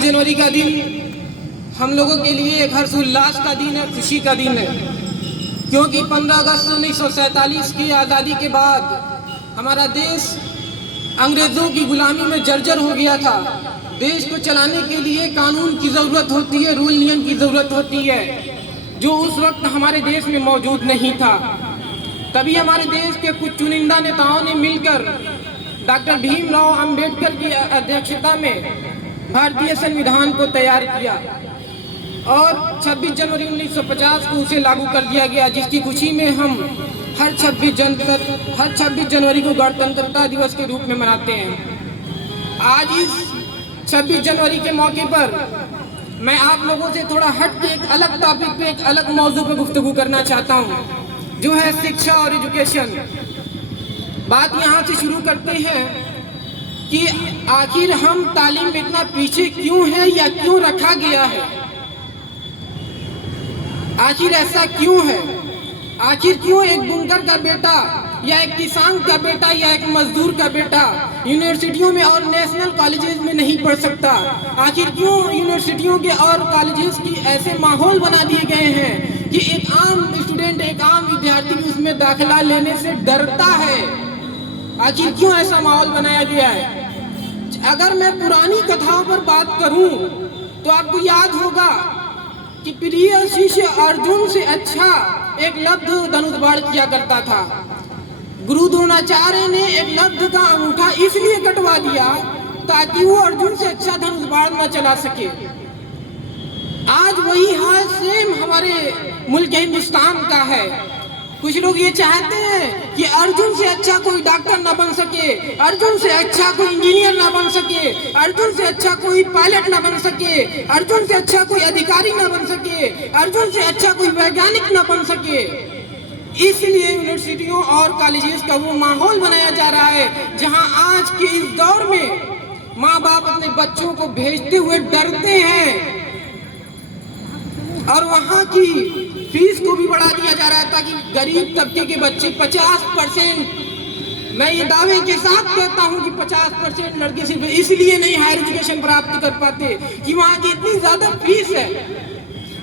जनवरी का दिन हम लोगों के लिए एक हर्षोल्लास का दिन है, खुशी का दिन है, क्योंकि 15 अगस्त 1947 की आज़ादी के बाद हमारा देश अंग्रेज़ों की गुलामी में जर्जर हो गया था। देश को चलाने के लिए कानून की ज़रूरत होती है, रूल नियम की ज़रूरत होती है, जो उस वक्त हमारे देश में मौजूद नहीं था। तभी हमारे देश के कुछ चुनिंदा नेताओं ने मिलकर डॉक्टर भीमराव अंबेडकर की अध्यक्षता में भारतीय संविधान को तैयार किया और 26 जनवरी 1950 को उसे लागू कर दिया गया, जिसकी खुशी में हम हर 26 जनवरी को गणतंत्रता दिवस के रूप में मनाते हैं। आज इस 26 जनवरी के मौके पर मैं आप लोगों से थोड़ा हट के एक अलग टॉपिक पे, एक अलग मौजू पे गुफ्तगू करना चाहता हूँ, जो है शिक्षा और एजुकेशन। बात यहाँ से शुरू करते हैं कि आखिर हम तालीम में इतना पीछे क्यों है या क्यों रखा गया है। आखिर ऐसा क्यों है? आखिर क्यों एक बुनकर का बेटा या एक किसान का बेटा या एक मजदूर का बेटा यूनिवर्सिटियों में और नेशनल कॉलेजेस में नहीं पढ़ सकता? आखिर क्यों यूनिवर्सिटियों के और कॉलेजेस की ऐसे माहौल बना दिए गए हैं कि एक आम स्टूडेंट, एक आम विद्यार्थी भी उसमें दाखिला लेने से डरता है? आखिर क्यों ऐसा माहौल बनाया गया है? अगर मैं पुरानी कथाओं पर बात करूं तो आपको याद होगा कि प्रिय शिष्य अर्जुन से अच्छा एकलव्य धनुष बाण किया करता था। गुरु द्रोणाचार्य ने एकलव्य का अंगूठा इसलिए कटवा दिया ताकि वो अर्जुन से अच्छा धनुष बाण न चला सके। आज वही हाल सेम हमारे मुल्क हिंदुस्तान का है। कुछ लोग ये चाहते हैं कि अर्जुन से अच्छा कोई डॉक्टर ना बन सके, अर्जुन से अच्छा कोई इंजीनियर ना बन सके, अर्जुन से अच्छा कोई पायलट ना बन सके, अर्जुन से अच्छा कोई अधिकारी ना बन सके, अर्जुन से अच्छा कोई वैज्ञानिक ना बन सके। इसलिए यूनिवर्सिटियों और कॉलेजेस का वो माहौल बनाया जा रहा है जहां आज के इस दौर में माँ बाप अपने बच्चों को भेजते हुए डरते हैं और वहाँ की फीस को भी बढ़ा दिया जा रहा है ताकि गरीब तबके के बच्चे 50%, मैं ये दावे के साथ कहता हूँ कि 50% लड़के सिर्फ इसलिए नहीं हायर एजुकेशन प्राप्त कर पाते कि वहाँ की इतनी ज़्यादा फीस है।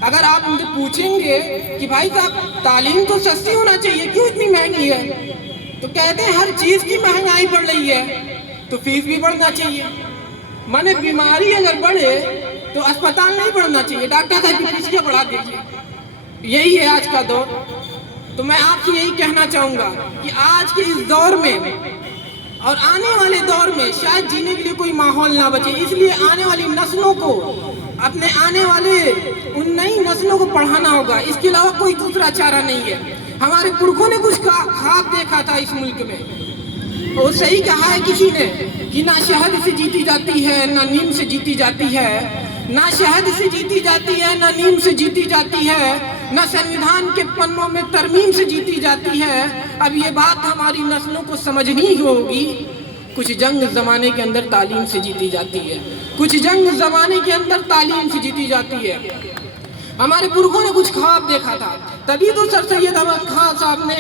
अगर आप मुझे पूछेंगे कि भाई साहब तालीम तो सस्ती होना चाहिए, क्यों इतनी महंगी है, तो कहते हैं हर चीज़ की महंगाई बढ़ रही है तो फीस भी बढ़ना चाहिए। माने बीमारी अगर बढ़े तो अस्पताल नहीं बढ़ना चाहिए, डॉक्टर साहब की फीस क्या बढ़ा दीजिए। यही है आज का दौर। तो मैं आपसे यही कहना चाहूँगा कि आज के इस दौर में और आने वाले दौर में शायद जीने के लिए कोई माहौल ना बचे, इसलिए आने वाली नस्लों को, अपने आने वाले उन नई नस्लों को पढ़ाना होगा। इसके अलावा कोई दूसरा चारा नहीं है। हमारे पुरखों ने कुछ ख्वाब देखा था इस मुल्क में, और सही कहा है किसी ने कि ना शहद से जीती जाती है ना नीम से जीती जाती है, ना शहद से जीती जाती है ना नीम से जीती जाती है, ना संविधान के पन्नों में तरमीम से जीती जाती है। अब ये बात हमारी नस्लों को समझनी होगी। कुछ जंग ज़माने के अंदर तालीम से जीती जाती है, कुछ जंग ज़माने के अंदर तालीम से जीती जाती है। हमारे पुरखों ने कुछ ख्वाब देखा था, तभी तो सर सैयद अहमद खान साहब ने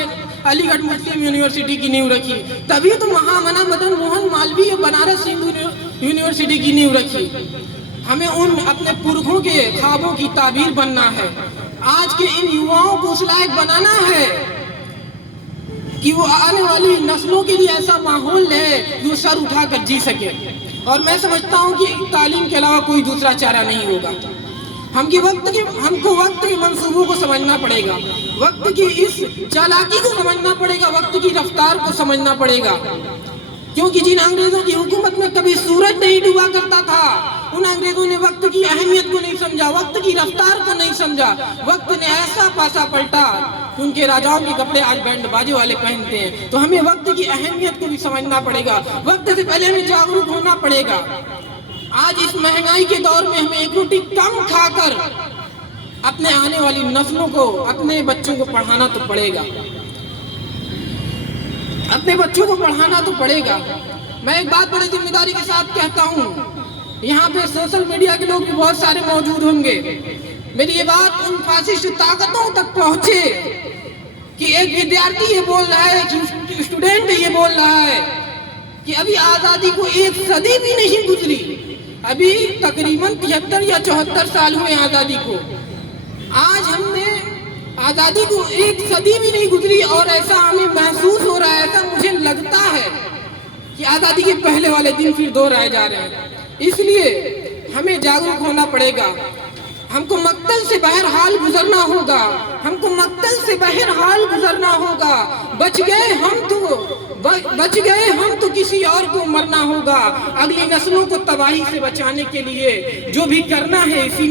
अलीगढ़ मुस्लिम यूनिवर्सिटी की नींव रखी, तभी तो महामना मदन मोहन मालवीय बनारस हिंदू यूनिवर्सिटी की नींव रखी। हमें उन अपने पुरखों के ख्वाबों की ताबीर बनना है। आज के इन युवाओं को उस लायक बनाना है कि वो आने वाली नस्लों के लिए ऐसा माहौल है जो सर उठाकर जी सके। और मैं समझता हूँ कि तालीम के अलावा कोई दूसरा चारा नहीं होगा। हमको वक्त के मंसूबों को समझना पड़ेगा, वक्त की इस चालाकी को समझना पड़ेगा, वक्त की रफ्तार को समझना पड़ेगा। क्योंकि जिन अंग्रेजों की हुकूमत में कभी सूरज नहीं डूबा करता था, उन अंग्रेजों ने वक्त की अहमियत को नहीं समझा, वक्त की रफ्तार को नहीं समझा। वक्त ने ऐसा पासा पलटा कि उनके राजाओं के कपड़े आज बैंड बाजे वाले पहनते हैं। तो हमें वक्त की अहमियत को भी समझना पड़ेगा, वक्त से पहले हमें जागरूक होना पड़ेगा। आज इस महंगाई के दौर में हमें एक रोटी कम खाकर अपने आने वाली नस्लों को, अपने बच्चों को पढ़ाना तो पड़ेगा, अपने बच्चों को पढ़ाना तो पड़ेगा। मैं एक बात बड़ी जिम्मेदारी के साथ कहता हूँ, यहाँ पे सोशल मीडिया के लोग भी बहुत सारे मौजूद होंगे। मेरी ये बात उन फासिस्ट ताकतों तक पहुँचे कि एक विद्यार्थी ये बोल रहा है, कि स्टूडेंट ये बोल रहा है कि अभी आज़ादी को 1 सदी भी नहीं गुजरी, अभी तकरीबन 73 या 74 साल हुए आज़ादी को। आज हमने आज़ादी को एक सदी भी नहीं गुजरी और ऐसा हमें महसूस हो रहा है, ऐसा मुझे लगता है कि आज़ादी के पहले वाले दिन फिर दोहराए जा रहे हैं। इसलिए हमें जागरूक होना पड़ेगा। हमको मक्तल से बहरहाल गुजरना होगा, हमको मक्तल से बहरहाल गुजरना होगा। बच गए हम तो किसी और को मरना होगा। अगली नस्लों को तबाही से बचाने के लिए जो भी करना है इसी